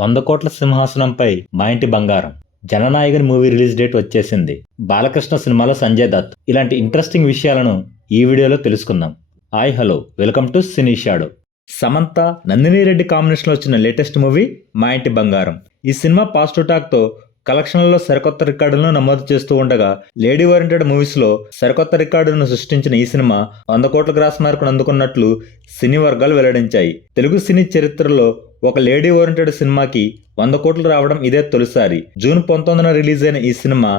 100 కోట్ల సింహాసనంపై మా ఇంటి బంగారం జననాయకన్ మూవీ రిలీజ్ డేట్ వచ్చేసింది. బాలకృష్ణ సినిమాలో సంజయ్ దత్. ఇలాంటి ఇంట్రెస్టింగ్ విషయాలను ఈ వీడియోలో తెలుసుకుందాం. Hi hello welcome to cine shadow. Samantha Nandini Reddy కాంబినేషన్లో వచ్చిన లేటెస్ట్ మూవీ మా ఇంటి బంగారం. ఈ సినిమా పాజిటివ్ టాక్తో కలెక్షన్లలో సరికొత్త రికార్డులను నమోదు చేస్తూ ఉండగా, లేడీ ఓరియంటెడ్ మూవీస్లో సరికొత్త రికార్డును సృష్టించిన ఈ సినిమా 100 కోట్ల గ్రాస్ మార్కును అందుకున్నట్లు సినీ వర్గాలు వెల్లడించాయి. తెలుగు సినీ చరిత్రలో ఒక లేడీ ఓరియంటెడ్ సినిమాకి 100 కోట్లు రావడం ఇదే తొలిసారి. జూన్ 19న రిలీజ్ అయిన ఈ సినిమా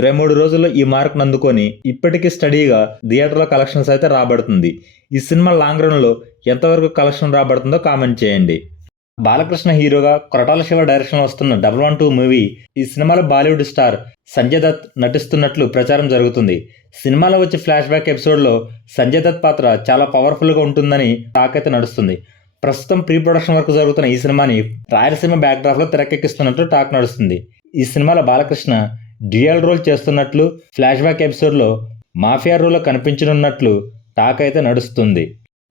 23 రోజుల్లో ఈ మార్కును అందుకొని ఇప్పటికీ స్టడీగా థియేటర్లో కలెక్షన్స్ అయితే రాబడుతుంది. ఈ సినిమా లాంగ్ రన్లో ఎంతవరకు కలెక్షన్ రాబడుతుందో కామెంట్ చేయండి. బాలకృష్ణ హీరోగా కొరటాల శివ డైరెక్షన్లో వస్తున్న 112 మూవీ. ఈ సినిమాలో బాలీవుడ్ స్టార్ సంజయ్ దత్ నటిస్తున్నట్లు ప్రచారం జరుగుతుంది. సినిమాలో వచ్చే ఫ్లాష్ బ్యాక్ ఎపిసోడ్లో సంజయ్ దత్ పాత్ర చాలా పవర్ఫుల్గా ఉంటుందని టాక్ అయితే నడుస్తుంది. ప్రస్తుతం ప్రీ ప్రొడక్షన్ వర్క్ జరుగుతున్న ఈ సినిమాని రాయలసీమ బ్యాక్డ్రాప్లో తెరకెక్కిస్తున్నట్లు టాక్ నడుస్తుంది. ఈ సినిమాలో బాలకృష్ణ డ్యూయల్ రోల్ చేస్తున్నట్లు, ఫ్లాష్ బ్యాక్ ఎపిసోడ్లో మాఫియా రోల్లో కనిపించనున్నట్లు టాక్ అయితే నడుస్తుంది.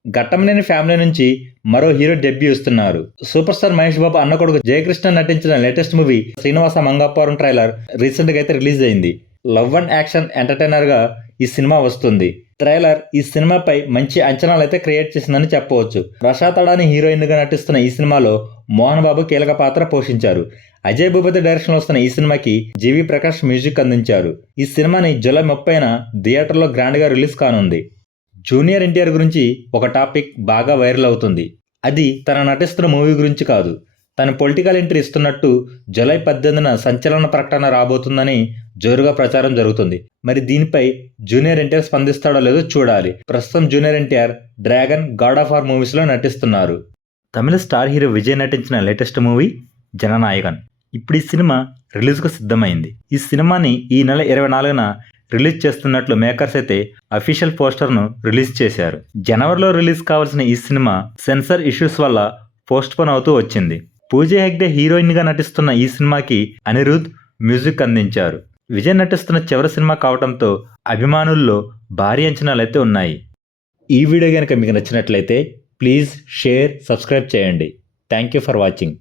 ఘట్టమనేని ఫ్యామిలీ నుంచి మరో హీరో డెబ్యూ ఇస్తున్నారు. సూపర్ స్టార్ మహేష్ బాబు అన్న కొడుకు జయకృష్ణ నటించిన latest movie Srinivasa Mangapuram trailer రీసెంట్గా అయితే రిలీజ్ అయింది. లవ్ అండ్ యాక్షన్ ఎంటర్టైనర్గా ఈ సినిమా వస్తుంది. ట్రైలర్ ఈ సినిమాపై మంచి అంచనాలు అయితే క్రియేట్ చేసిందని చెప్పవచ్చు. రషా తడాని హీరోయిన్గా నటిస్తున్న ఈ సినిమాలో మోహన్ బాబు కీలక పాత్ర పోషించారు. అజయ్ భూపతి డైరెక్షన్ వస్తున్న ఈ సినిమాకి జీవి ప్రకాష్ మ్యూజిక్ అందించారు. ఈ సినిమాని జూలై 30న థియేటర్లో గ్రాండ్గా రిలీజ్ కానుంది. జూనియర్ ఎన్టీఆర్ గురించి ఒక టాపిక్ బాగా వైరల్ అవుతుంది. అది తన నటిస్తున్న మూవీ గురించి కాదు, తన పొలిటికల్ ఎంట్రీ ఇస్తున్నట్టు జూలై 18న సంచలన ప్రకటన రాబోతుందని జోరుగా ప్రచారం జరుగుతుంది. మరి దీనిపై జూనియర్ ఎన్టీఆర్ స్పందిస్తాడో లేదో చూడాలి. ప్రస్తుతం junior NTR dragon, God of war మూవీస్లో నటిస్తున్నారు. తమిళ స్టార్ హీరో విజయ్ నటించిన లేటెస్ట్ మూవీ జననాయకన్. ఇప్పుడు ఈ సినిమా రిలీజ్కు సిద్ధమైంది. ఈ సినిమాని ఈ నెల 24న రిలీజ్ చేస్తున్నట్లు మేకర్స్ అయితే అఫీషియల్ పోస్టర్ను రిలీజ్ చేశారు. జనవరిలో రిలీజ్ కావాల్సిన ఈ సినిమా సెన్సార్ ఇష్యూస్ వల్ల పోస్ట్ పోన్ అవుతూ వచ్చింది. పూజా హెగ్డే హీరోయిన్గా నటిస్తున్న ఈ సినిమాకి అనిరుద్ మ్యూజిక్ అందించారు. విజయ్ నటిస్తున్న చివరి సినిమా కావడంతో అభిమానుల్లో భారీ అంచనాలు అయితే ఉన్నాయి. ఈ వీడియో కనుక మీకు నచ్చినట్లయితే ప్లీజ్ షేర్, సబ్స్క్రైబ్ చేయండి. Thank you for watching.